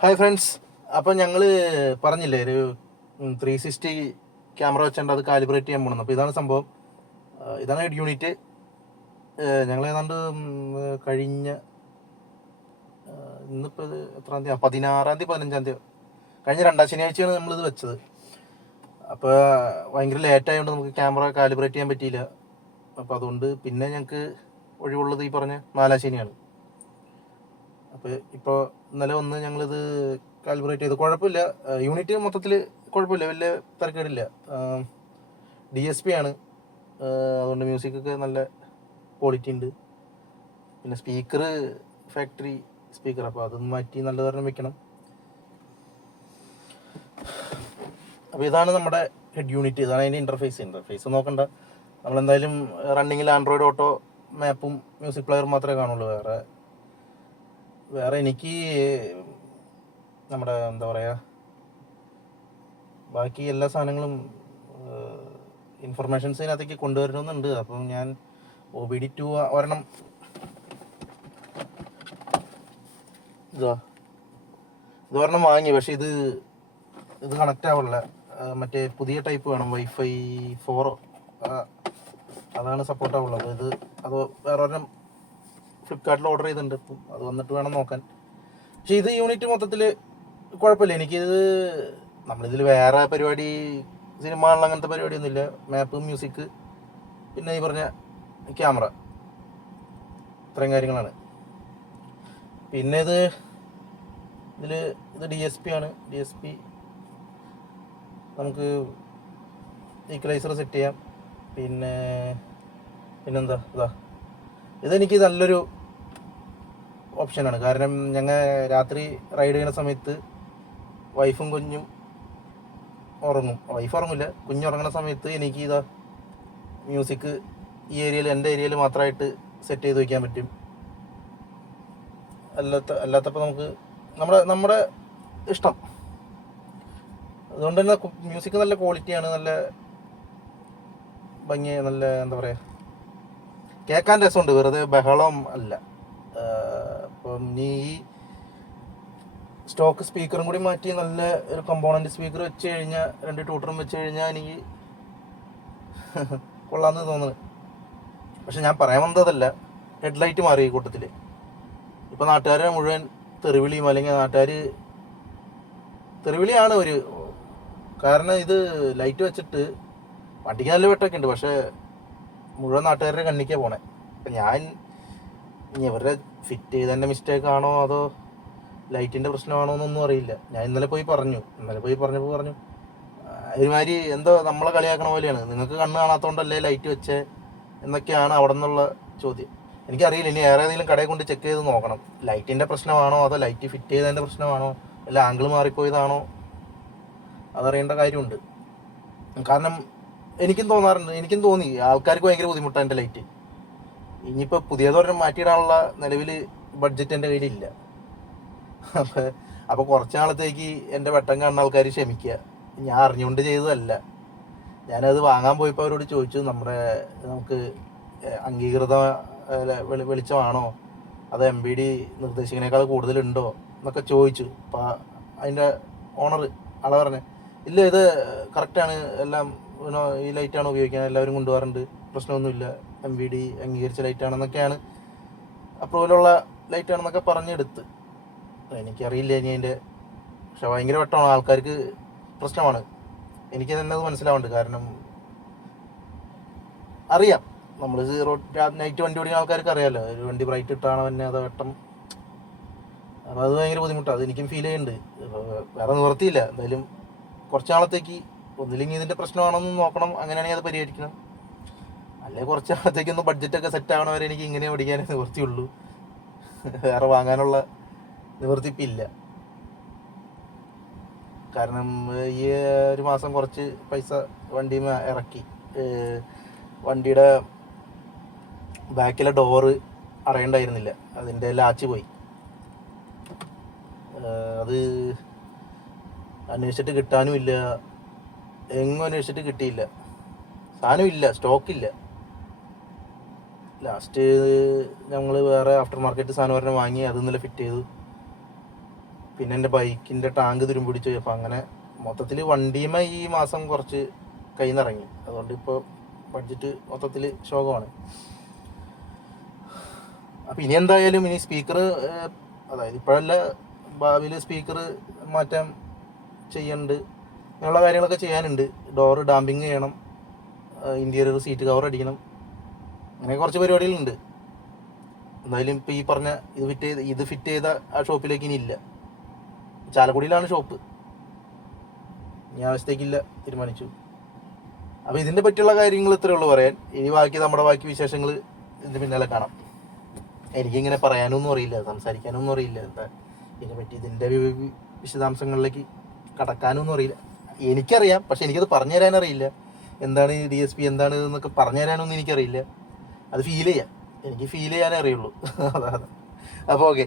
Hi friends. അപ്പം ഞങ്ങൾ പറഞ്ഞില്ലേ ഒരു 360 ക്യാമറ വെച്ചുകൊണ്ട് അത് കാലിബ്രേറ്റ് ചെയ്യാൻ പോകണം. അപ്പോൾ ഇതാണ് സംഭവം. ഇതാണ് ഹെഡ് യൂണിറ്റ്. ഞങ്ങൾ ഏതാണ്ട് കഴിഞ്ഞ ഇന്നിപ്പോൾ ഇത് എത്രാം തീയതി, 16-ാം തീയതി 15-ാം തീയതി കഴിഞ്ഞ 2-ാം ശനിയാഴ്ചയാണ് നമ്മളിത് വെച്ചത്. അപ്പോൾ ഭയങ്കര ലേറ്റായതുകൊണ്ട് നമുക്ക് ക്യാമറ കാലിബ്രേറ്റ് ചെയ്യാൻ പറ്റിയില്ല. അപ്പോൾ അതുകൊണ്ട് പിന്നെ ഞങ്ങൾക്ക് ഒഴിവുള്ളത് ഈ പറഞ്ഞ 4-ാം ശനിയാണ്. അപ്പോൾ ഇപ്പോൾ ഇന്നലെ വന്ന് ഞങ്ങളിത് കാലിബ്രേറ്റ് ചെയ്ത് കുഴപ്പമില്ല. യൂണിറ്റ് മൊത്തത്തിൽ കുഴപ്പമില്ല, വലിയ തരക്കേടില്ല. DSP ആണ്, അതുകൊണ്ട് മ്യൂസിക്കൊക്കെ നല്ല ക്വാളിറ്റി ഉണ്ട്. പിന്നെ സ്പീക്കർ ഫാക്ടറി സ്പീക്കർ, അപ്പോൾ അതൊന്ന് മാറ്റി നല്ല തരണം വെക്കണം. അപ്പോൾ ഇതാണ് നമ്മുടെ ഹെഡ് യൂണിറ്റ്, ഇതാണ് അതിൻ്റെ ഇൻ്റർഫേസ് നോക്കണ്ട. നമ്മളെന്തായാലും റണ്ണിങ്ങിൽ ആൻഡ്രോയിഡ് ഓട്ടോ മാപ്പും മ്യൂസിക് പ്ലെയറും മാത്രമേ കാണുള്ളൂ. വേറെ എനിക്ക് നമ്മുടെ എന്താ പറയുക, ബാക്കി എല്ലാ സാധനങ്ങളും ഇൻഫർമേഷൻസ് ഇതിനകത്തേക്ക് കൊണ്ടുവരണമെന്നുണ്ട്. അപ്പം ഞാൻ OBD2 ഒരെണ്ണം ഇതൊരെണ്ണം വാങ്ങി. പക്ഷെ ഇത് കണക്റ്റ് ആവില്ല. മറ്റേ പുതിയ ടൈപ്പ് വേണം, Wi-Fi 4 അതാണ് സപ്പോർട്ട് ആവുള്ളൂ. അപ്പോൾ അത് വേറെ ഒരെണ്ണം ഫ്ലിപ്കാർട്ടിൽ ഓർഡർ ചെയ്തിട്ടുണ്ട്. ഇപ്പം അത് വന്നിട്ട് വേണം നോക്കാൻ. പക്ഷേ ഇത് യൂണിറ്റ് മൊത്തത്തിൽ കുഴപ്പമില്ല. എനിക്കിത് നമ്മളിതിൽ വേറെ പരിപാടി, സിനിമകളിൽ അങ്ങനത്തെ പരിപാടിയൊന്നുമില്ല. മാപ്പ്, മ്യൂസിക്, പിന്നെ ഈ പറഞ്ഞ ക്യാമറ, ഇത്രയും കാര്യങ്ങളാണ്. പിന്നെ ഇത് DSP ആണ്. DSP നമുക്ക് ഈക്വലൈസർ സെറ്റ് ചെയ്യാം. പിന്നെന്താ ഇതെനിക്ക് നല്ലൊരു ഓപ്ഷനാണ്. കാരണം ഞങ്ങൾ രാത്രി റൈഡ് ചെയ്യുന്ന സമയത്ത് വൈഫും കുഞ്ഞും ഉറങ്ങും. വൈഫ് ഉറങ്ങില്ല, കുഞ്ഞുറങ്ങുന്ന സമയത്ത് എനിക്ക് മ്യൂസിക് ഈ ഏരിയയിൽ, എൻ്റെ ഏരിയയിൽ മാത്രമായിട്ട് സെറ്റ് ചെയ്ത് വയ്ക്കാൻ പറ്റും. അല്ലാത്തപ്പോൾ നമുക്ക് നമ്മുടെ ഇഷ്ടം. അതുകൊണ്ട് തന്നെ മ്യൂസിക് നല്ല ക്വാളിറ്റിയാണ്, നല്ല ഭംഗി, നല്ല എന്താ പറയുക, കേൾക്കാൻ രസമുണ്ട്, വെറുതെ ബഹളം അല്ല. അപ്പം ഈ സ്റ്റോക്ക് സ്പീക്കറും കൂടി മാറ്റി നല്ല ഒരു കമ്പോണൻറ്റ് സ്പീക്കർ വെച്ച് കഴിഞ്ഞാൽ, 2 ട്യൂട്ടറും വെച്ച് കഴിഞ്ഞാൽ എനിക്ക് കൊള്ളാമെന്ന് തോന്നുന്നു. പക്ഷെ ഞാൻ പറയാൻ വന്നതല്ല, ഹെഡ്ലൈറ്റ് മാറി ഈ കൂട്ടത്തിൽ. ഇപ്പോൾ നാട്ടുകാരെ മുഴുവൻ തെറിവിളിയും, അല്ലെങ്കിൽ തെറിവിളിയാണ് കാരണം ഇത് ലൈറ്റ് വെച്ചിട്ട് വണ്ടിക്ക് നല്ല വെട്ടമൊക്കെ ഉണ്ട്, പക്ഷേ മുഴുവൻ നാട്ടുകാരുടെ കണ്ണിക്കാണ് പോണേ. അപ്പം ഞാൻ ഇവരുടെ ഫിറ്റ് ചെയ്തതിൻ്റെ മിസ്റ്റേക്ക് ആണോ അതോ ലൈറ്റിൻ്റെ പ്രശ്നമാണോ എന്നൊന്നും അറിയില്ല. ഞാൻ ഇന്നലെ പോയി പറഞ്ഞപ്പോൾ പറഞ്ഞു ഒരുമാതിരി എന്തോ നമ്മളെ കളിയാക്കണ പോലെയാണ്, നിങ്ങൾക്ക് കണ്ണ് കാണാത്തതുകൊണ്ടല്ലേ ലൈറ്റ് വെച്ചേ എന്നൊക്കെയാണ് അവിടെ നിന്നുള്ള ചോദ്യം. എനിക്കറിയില്ല, ഇനി വേറെ ഏതെങ്കിലും കടയിൽ കൊണ്ട് ചെക്ക് ചെയ്ത് നോക്കണം, ലൈറ്റിൻ്റെ പ്രശ്നമാണോ അതോ ലൈറ്റ് ഫിറ്റ് ചെയ്തതിൻ്റെ പ്രശ്നമാണോ, അല്ല ആംഗിൾ മാറിപ്പോയതാണോ, അതറിയേണ്ട കാര്യമുണ്ട്. കാരണം എനിക്കും തോന്നി ആൾക്കാർക്ക് ഭയങ്കര ബുദ്ധിമുട്ടാണ് എൻ്റെ ലൈറ്റ്. ഇനിയിപ്പോൾ പുതിയതൊരെണ്ണം മാറ്റിയിടാനുള്ള നിലവിൽ ബഡ്ജറ്റ് എൻ്റെ കയ്യിലില്ല. അപ്പോൾ കുറച്ച് നാളത്തേക്ക് എൻ്റെ വെട്ടം കാണുന്ന ആൾക്കാർ ക്ഷമിക്കുക. ഞാൻ അറിഞ്ഞുകൊണ്ട് ചെയ്തതല്ല. ഞാനത് വാങ്ങാൻ പോയപ്പോൾ അവരോട് ചോദിച്ചു, നമുക്ക് അംഗീകൃത വെളിച്ചമാണോ അത് MBD നിർദ്ദേശിക്കുന്നതിനേക്കാൾ കൂടുതലുണ്ടോ എന്നൊക്കെ ചോദിച്ചു. അപ്പോൾ അതിൻ്റെ ഓണർ ആളെ പറഞ്ഞു, ഇല്ല ഇത് കറക്റ്റാണ്, എല്ലാം ഈ ലൈറ്റാണ് ഉപയോഗിക്കാൻ, എല്ലാവരും കൊണ്ടുപോകാറുണ്ട്, പ്രശ്നമൊന്നുമില്ല, MBD അംഗീകരിച്ച ലൈറ്റാണെന്നൊക്കെയാണ്, അപ്രൂവലുള്ള ലൈറ്റാണെന്നൊക്കെ പറഞ്ഞെടുത്ത്. എനിക്കറിയില്ല ഇനി അതിൻ്റെ, പക്ഷെ ഭയങ്കര വെട്ടമാണ്, ആൾക്കാർക്ക് പ്രശ്നമാണ്. എനിക്ക് തന്നെ അത് മനസ്സിലാവുന്നുണ്ട്. കാരണം അറിയാം, നമ്മൾ നൈറ്റ് വണ്ടി ഓടിക്കുന്ന ആൾക്കാർക്ക് അറിയാമല്ലോ, ഒരു വണ്ടി ബ്രൈറ്റ് ഇട്ടാണോ തന്നെ അത് വെട്ടം. അപ്പോൾ അത് ഭയങ്കര ബുദ്ധിമുട്ടാണ്, അത് എനിക്കും ഫീൽ ചെയ്യുന്നുണ്ട്. വേറെ നിവർത്തിയില്ല. എന്തായാലും കുറച്ച് നാളത്തേക്ക് ഒന്നില്ലെങ്കിൽ ഇതിൻ്റെ പ്രശ്നമാണെന്ന് നോക്കണം, അങ്ങനെയാണെങ്കിൽ അത് പരിഹരിക്കണം. അല്ലെങ്കിൽ കുറച്ച് നാളത്തേക്കൊന്ന് ബഡ്ജറ്റൊക്കെ സെറ്റ് ആവണവരെ എനിക്ക് ഇങ്ങനെ ഓടിക്കാനേ നിവർത്തിയുള്ളൂ. വേറെ വാങ്ങാനുള്ള നിവർത്തിപ്പില്ല. കാരണം ഈ ഒരു മാസം കുറച്ച് പൈസ വണ്ടിയിൽ ഇറക്കി. വണ്ടിയുടെ ബാക്കിലെ ഡോറ് അടയണ്ടായിരുന്നില്ല, അതിൻ്റെ ലാച്ച് പോയി. അത് അന്വേഷിച്ചിട്ട് കിട്ടാനുമില്ല, എങ്ങും അന്വേഷിച്ചിട്ട് കിട്ടിയില്ല, സാധനമില്ല, സ്റ്റോക്കില്ല. ലാസ്റ്റ് ഞങ്ങൾ വേറെ ആഫ്റ്റർ മാർക്കറ്റ് സാധനം പറഞ്ഞ് വാങ്ങി, അത് ഇന്നലെ ഫിറ്റ് ചെയ്തു. പിന്നെ എൻ്റെ ബൈക്കിൻ്റെ ടാങ്ക് തുരുമ്പ് പിടിച്ചു പോയി. അപ്പോൾ അങ്ങനെ മൊത്തത്തിൽ വണ്ടിയുമേ ഈ മാസം കുറച്ച് കയ്യിൽ നിന്ന് ഇറങ്ങി. അതുകൊണ്ട് ഇപ്പോൾ ബഡ്ജറ്റ് മൊത്തത്തിൽ ശോകമാണ്. അപ്പം ഇനി എന്തായാലും ഇനി സ്പീക്കർ, അതായത് ഇപ്പോഴല്ല, ഭാവിയിൽ സ്പീക്കർ മാറ്റാൻ ചെയ്യുന്നുണ്ട്, അങ്ങനെയുള്ള കാര്യങ്ങളൊക്കെ ചെയ്യാനുണ്ട്. ഡോറ് ഡാമ്പിങ് ചെയ്യണം, ഇൻറ്റീരിയർ സീറ്റ് കവർ അടിക്കണം, അങ്ങനെ കുറച്ച് പരിപാടികളുണ്ട്. എന്തായാലും ഇപ്പോൾ ഈ പറഞ്ഞ ഇത് ഫിറ്റ് ചെയ്ത ആ ഷോപ്പിലേക്ക് ഇനി ഇല്ല. ചാലക്കുടിയിലാണ് ഷോപ്പ്. ഇനി ആവശ്യത്തേക്കില്ല, തീരുമാനിച്ചു. അപ്പോൾ ഇതിൻ്റെ പറ്റിയുള്ള കാര്യങ്ങൾ ഇത്രയേ ഉള്ളൂ പറയാൻ. ഇനി നമ്മുടെ ബാക്കി വിശേഷങ്ങൾ ഇതിൻ്റെ പിന്നാലെ കാണാം. എനിക്കിങ്ങനെ പറയാനൊന്നും അറിയില്ല, സംസാരിക്കാനൊന്നും അറിയില്ല. എന്താ ഇതിനെപ്പറ്റി ഇതിൻ്റെ വിശദാംശങ്ങളിലേക്ക് കടക്കാനൊന്നും അറിയില്ല. എനിക്കറിയാം, പക്ഷെ എനിക്കത് പറഞ്ഞു തരാനറിയില്ല. എന്താണ് DSP, എന്താണ് ഇതെന്നൊക്കെ പറഞ്ഞു തരാനൊന്നും എനിക്കറിയില്ല. അത് ഫീൽ ചെയ്യാം, എനിക്ക് ഫീൽ ചെയ്യാനേ അറിയുള്ളൂ. അതാണ്. അപ്പോൾ ഓക്കെ.